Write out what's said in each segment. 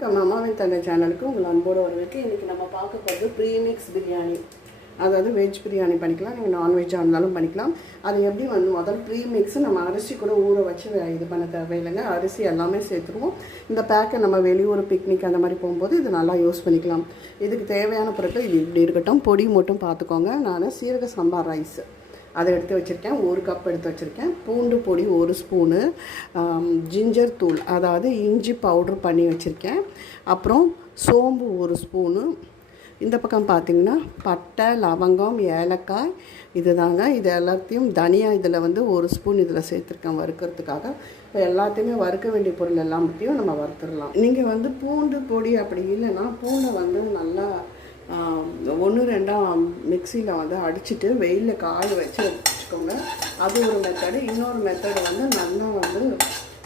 வணக்கம். அம்மாவின் தங்க சேனலுக்கு உங்கள் அன்போடு வரவேற்கு இன்றைக்கி நம்ம பார்க்க போகிறது ப்ரீமிக்ஸ் பிரியாணி. அதாவது வெஜ் பிரியாணி பண்ணிக்கலாம். நீங்கள் நான்வெஜ்ஜாக இருந்தாலும் பண்ணிக்கலாம். அது எப்படி வந்து முதல் ப்ரீமிக்ஸு நம்ம அரிசி கூட ஊற வச்சு இது பண்ண தேவையில்லைங்க. அரிசி எல்லாமே சேர்த்துருவோம் இந்த பேக்கை நம்ம வெளியூர் பிக்னிக் அந்த மாதிரி போகும்போது இது நல்லா யூஸ் பண்ணிக்கலாம். இதுக்கு தேவையான பொருட்கள் இது இப்படி இருக்கட்டும். பொடி மட்டும் பார்த்துக்கோங்க. நான் சீரக சாம்பார் ரைஸ் அதை எடுத்து வச்சுருக்கேன். ஒரு கப் எடுத்து வச்சுருக்கேன். பூண்டு பொடி ஒரு ஸ்பூனு ஜிஞ்சர் தூள் அதாவது இஞ்சி பவுட்ரு பண்ணி வச்சுருக்கேன். அப்புறம் சோம்பு ஒரு ஸ்பூனு இந்த பக்கம் பார்த்திங்கன்னா பட்டை லவங்கம் ஏலக்காய் இது தாங்க இது எல்லாத்தையும் தனியாக இதில் வந்து ஒரு ஸ்பூன் இதில் சேர்த்துருக்கேன் வறுக்கிறதுக்காக. இப்போ எல்லாத்தையுமே வறுக்க வேண்டிய பொருள் எல்லாத்தையும் நம்ம வறுத்துடலாம். நீங்கள் வந்து பூண்டு பொடி அப்படி இல்லைன்னா பூண்டை வந்து நல்லா ஒன்று ரெண்டாக மிக்சியில் வந்து அடிச்சுட்டு வெயிலில் காய வச்சு வச்சுக்கோங்க. அது ஒரு மெத்தடு இன்னொரு மெத்தடு வந்து நல்லா வந்து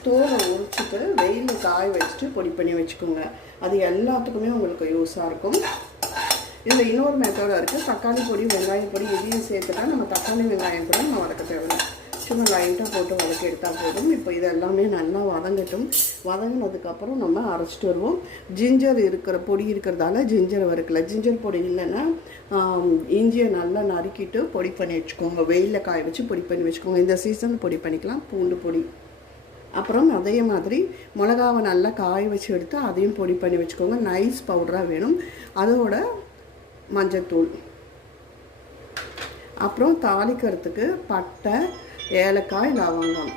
தோலை உரிச்சிட்டு வெயிலில் காய வச்சுட்டு பொடி பண்ணி வச்சுக்கோங்க. அது எல்லாத்துக்குமே உங்களுக்கு யூஸாக இருக்கும். இதில் இன்னொரு மெத்தடாக இருக்குது தக்காளி பொடி வெங்காயம் பொடி இதையும் சேர்த்துட்டா நம்ம தக்காளி வெங்காயம் கூட நம்ம வளர்க்க தேவையில்லை. சும்மா லைட்டாக போட்டு வதக்கி எடுத்தால் போதும். இப்போ இது எல்லாமே நல்லா வதங்கட்டும். வதங்கினதுக்கப்புறம் நம்ம அரைச்சிட்டு வருவோம். ஜிஞ்சர் இருக்கிற பொடி இருக்கிறதால ஜிஞ்சர் வறுக்கல. ஜிஞ்சர் பொடி இல்லைன்னா இஞ்சியை நல்லா நறுக்கிட்டு பொடி பண்ணி வச்சுக்கோங்க. வெயிலில் காய வச்சு பொடி பண்ணி வச்சுக்கோங்க. இந்த சீசன் பொடி பண்ணிக்கலாம். பூண்டு பொடி. அப்புறம் அதே மாதிரி மிளகாவை நல்லா காய வச்சு எடுத்து அதையும் பொடி பண்ணி வச்சுக்கோங்க. நைஸ் பவுடராக வேணும். அதோட மஞ்சத்தூள். அப்புறம் தாளிக்கிறதுக்கு பட்டை ஏலக்காய் லவங்கம்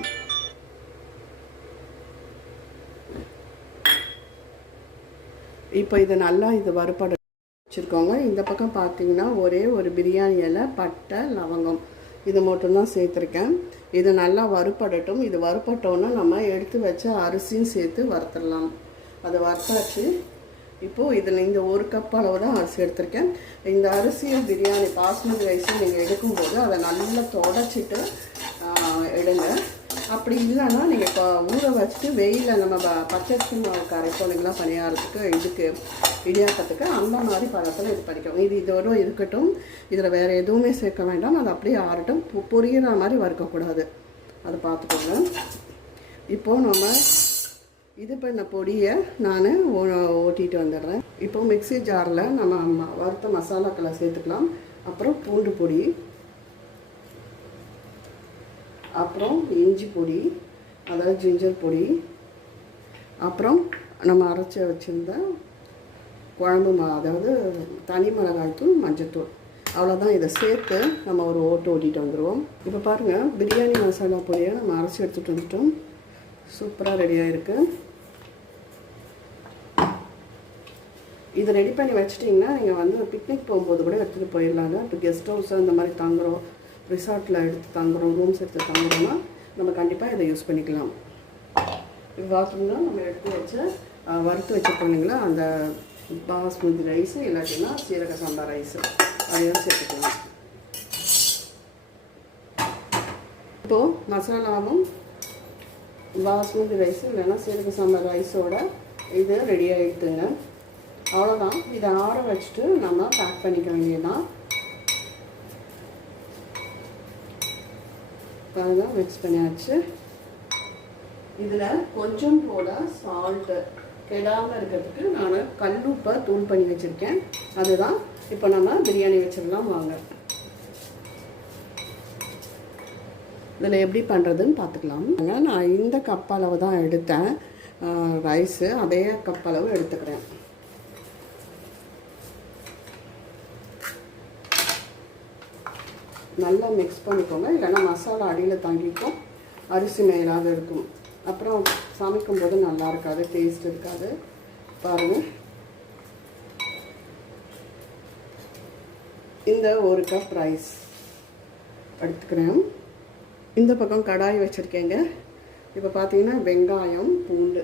இப்போ இது நல்லா இது வறுபட வச்சுருக்கோங்க. இந்த பக்கம் பார்த்தீங்கன்னா ஒரே ஒரு பிரியாணி இலை பட்டை லவங்கம். இது மட்டும்தான் சேர்த்துருக்கேன். இது நல்லா வறுபடட்டும். இது வறுபட்டோன்னா நம்ம எடுத்து வச்ச அரிசியும் சேர்த்து வறுத்துடலாம். அதை வறுத்தாச்சு. இப்போது இதில் இந்த ஒரு கப் அளவு தான் அரிசி எடுத்திருக்கேன். இந்த அரிசியும் பிரியாணி பாஸ்மதி ரைஸும் நீங்கள் எடுக்கும்போது அதை நல்லா தொடச்சிட்டு எடுங்க அப்படி இல்லைன்னா நீங்கள் இப்போ ஊற வச்சுட்டு வெயிலில் நம்ம ப- பச்சரிசி மாவு கரைப்போம் இல்லைங்களா பணியாரத்துக்கு இதுக்கு இடியாப்பத்துக்கு அந்த மாதிரி பதத்தில் இது பண்ணிக்கோங்க இது இதோட இருக்கட்டும் இதில் வேறு எதுவுமே சேர்க்க வேண்டாம். அது அப்படியே ஆறட்டும். பொரியிற மாதிரி வறுக்கக்கூடாது. அதை பார்த்துக்கோங்க. இப்போது நம்ம இது பண்ண பொடியை நான் ஓட்டிகிட்டு வந்துடுறேன். இப்போ மிக்ஸி ஜாரில் நம்ம வறுத்த மசாலாக்களை சேர்த்துக்கலாம். அப்புறம் பூண்டு பொடி. அப்புறம் இஞ்சி பொடி அதாவது ஜிஞ்சர் பொடி. அப்புறம் நம்ம அரைச்சி வச்சுருந்த குழம்பு மா அதாவது தனி மிளகாய்த்தூள் மஞ்சத்தூள் அவ்வளோதான் இதை சேர்த்து நம்ம ஒரு ஓட்டு ஓட்டிட்டு வந்துடுவோம் இப்போ பாருங்கள் பிரியாணி மசாலா பொடியை நம்ம அரைச்சி எடுத்துகிட்டு வந்துட்டோம். சூப்பராக ரெடியாக இருக்குது இதை ரெடி பண்ணி வச்சிட்டிங்கன்னா நீங்கள் வந்து பிக்னிக் போகும்போது கூட எடுத்துகிட்டு போயிடலாங்க. இப்போ கெஸ்ட் ஹவுஸ் அந்த மாதிரி தங்குறோம். ரிசார்ட்டில் எடுத்து தங்குறோம் ரூம்ஸ் எடுத்து தங்குறோம்னா நம்ம கண்டிப்பாக இதை யூஸ் பண்ணிக்கலாம். இப்போ பார்த்தோம்னா நம்ம எடுத்து வச்ச வறுத்து வச்சுருக்கோம் இல்லைங்களா அந்த பாஸ்மதி ரைஸு இல்லாட்டினா சீரக சாம்பார் ரைஸு. அதையும் சேர்த்துக்கலாம். இப்போது மசாலாவும் பாஸ்மதி ரைஸ் இல்லைன்னா சீரக சாம்பார் ரைஸோட இது ரெடி ஆகிடுதுங்க அவ்வளோதான் இதை ஆற வச்சுட்டு நம்ம பேக் பண்ணிக்க வேண்டியதான் பாருங்க மிக்ஸ் பண்ணியாச்சு. இதில் கொஞ்சம் கூட சால்ட்டு கெடாமல் இருக்கிறதுக்கு நான் கல்லுப்பை தூள் பண்ணி வச்சுருக்கேன். அதுதான் இப்போ நம்ம பிரியாணி வச்சிடலாம் வாங்க. இதில் எப்படி பண்ணுறதுன்னு பார்த்துக்கலாம் நான் இந்த கப் அளவு தான் எடுத்தேன் ரைஸு அதே கப் அளவு எடுத்துக்கிறேன். நல்லா மிக்ஸ் பண்ணிக்கோங்க. இல்லைன்னா மசாலா அடியில் தங்கிக்கும். அரிசி மேலாக இருக்கும். அப்புறம் சமைக்கும் போது நல்லா இருக்காது டேஸ்ட் இருக்காது. பாருங்கள் இந்த ஒரு கப் ரைஸ் எடுத்துக்கிறேன். இந்த பக்கம் கடாய் வச்சுருக்கேங்க. இப்போ பார்த்தீங்கன்னா வெங்காயம் பூண்டு.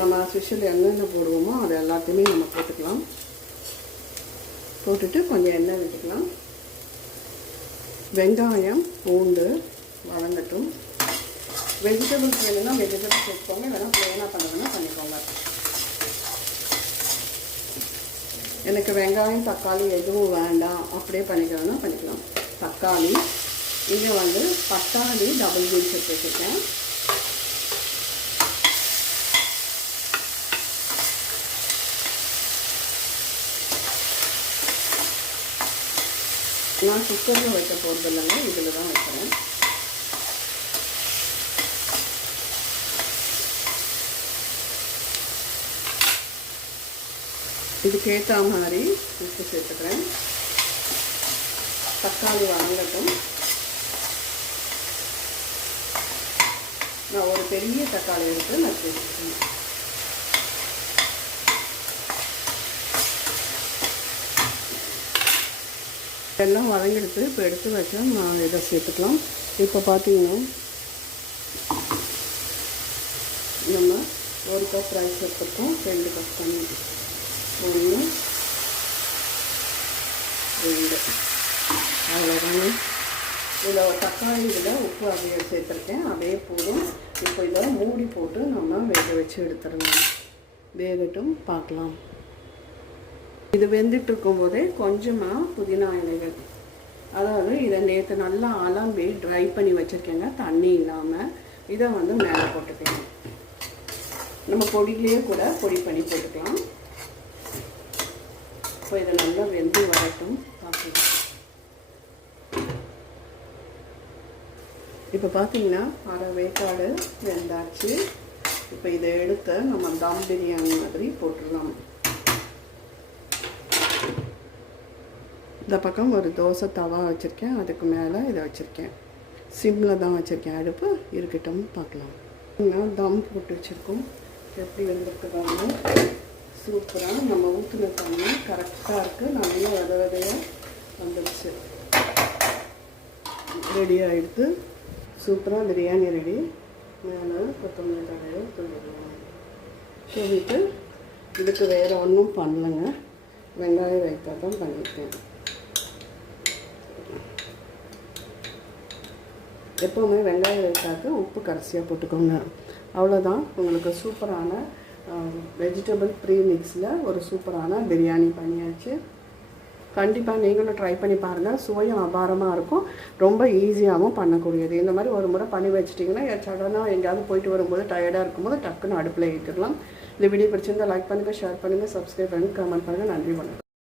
நம்ம ஸ்பெஷல் என்னென்ன போடுவோமோ அது எல்லாத்தையுமே நம்ம போட்டுக்கலாம். போட்டுட்டு கொஞ்சம் எண்ணெய் விட்டுக்கலாம். வெங்காயம் பூண்டு வதங்கட்டும். வெஜிடபிள்ஸ் வேணும்னா வெஜிடபிள்ஸ் வச்சுக்கோங்க இல்லைன்னா ப்ளெயினாக பண்ணணும்னா பண்ணிக்கோங்க. எனக்கு வெங்காயம் தக்காளி எதுவும் வேண்டாம். அப்படியே பண்ணிக்கிறோன்னா பண்ணிக்கலாம். தக்காளி இங்கே வந்து பட்டாணி டபுள் பீன்ஸ் எடுத்து நான் குக்கரில் வைக்க போகிறது இல்லைங்க இதில் தான் வைக்கிறேன். இதுக்கேற்ற மாதிரி உப்பு சேர்த்துக்கிறேன். தக்காளி வாங்கட்டும் நான் ஒரு பெரிய தக்காளி எடுத்து நான் சேர்த்துக்கிறேன். எல்லாம் வதங்கெடுத்து இப்போ எடுத்து வச்சா நான் இதை சேர்த்துக்கலாம். இப்போ பார்த்தீங்கன்னா நம்ம ஒரு கப் ரைஸ் எடுத்துருக்கோம். ரெண்டு கப் தண்ணி. ஒன்று ரெண்டு. அவ்வளோதாங்க இதில் ஒரு தக்காளி இதில் உப்பு அப்படியே சேர்த்துருக்கேன். அதே போதும் இப்போ இதை மூடி போட்டு நம்ம வேக வச்சு எடுத்துடலாம். வேகட்டும் பார்க்கலாம். இது வெந்துட்டு இருக்கும்போதே கொஞ்சமாக புதினா இலைகள் அதாவது இதை நேற்று நல்லா அலம்பி ட்ரை பண்ணி வச்சுருக்கேங்க தண்ணி இல்லாமல் இதை வந்து மேலே போட்டுக்கலாம். நம்ம பொடியிலேயே கூட பொடி பண்ணி போட்டுக்கலாம். இப்போ இதை நல்லா வெந்து வரட்டும். பார்க்கலாம். இப்போ பார்த்தீங்கன்னா அரை வேக்காடு வெந்தாச்சு. இப்போ இதை எடுத்து நம்ம தம் பிரியாணி மாதிரி போட்டுடலாம். இந்த பக்கம் ஒரு தோசை தவா வச்சுருக்கேன் அதுக்கு மேலே இதை வச்சுருக்கேன். சிம்மில் தான் வச்சுருக்கேன் அடுப்பு இருக்கட்டும் பார்க்கலாம். நான் தம் போட்டு வச்சுருக்கோம். எப்படி வந்திருக்கு சூப்பராக நம்ம ஊற்றுன தண்ணி கரெக்டாக இருக்குது நல்லா வித விதையாக வந்துடுச்சு ரெடி ஆகிடுது சூப்பராக பிரியாணி ரெடி. மேலே கொத்தமல்லி தடையை தூவிடலாம். தூவிட்டு இதுக்கு வேறு ஒன்றும் பண்ணலைங்க. வெங்காயம் ரைத்தா தான் பண்ணியிருக்கேன். எப்போவுமே வெங்காயம் ரைத்தாக்கு உப்பு கடைசியாக போட்டுக்கோங்க. அவ்வளோதான் உங்களுக்கு சூப்பரான வெஜிடபிள் ப்ரீ மிக்ஸில் ஒரு சூப்பரான பிரியாணி பண்ணியாச்சு. கண்டிப்பாக நீங்களும் ட்ரை பண்ணி பாருங்கள் சுவையும் அபாரமாக இருக்கும். ரொம்ப ஈஸியாகவும் பண்ணக்கூடியது. இந்த மாதிரி ஒரு முறை பண்ணி வச்சிட்டிங்கன்னா சடனாக எங்கேயாவது போயிட்டு வரும்போது டயர்டாக இருக்கும்போது டக்குன்னு அடுப்பில் ஏற்றிடலாம் இந்த வீடியோ பிடிச்சிருந்தால் லைக் பண்ணுங்கள் ஷேர் பண்ணுங்கள் சப்ஸ்கிரைப் பண்ணுங்கள் கமெண்ட் பண்ணுங்கள் நன்றி வணக்கம்.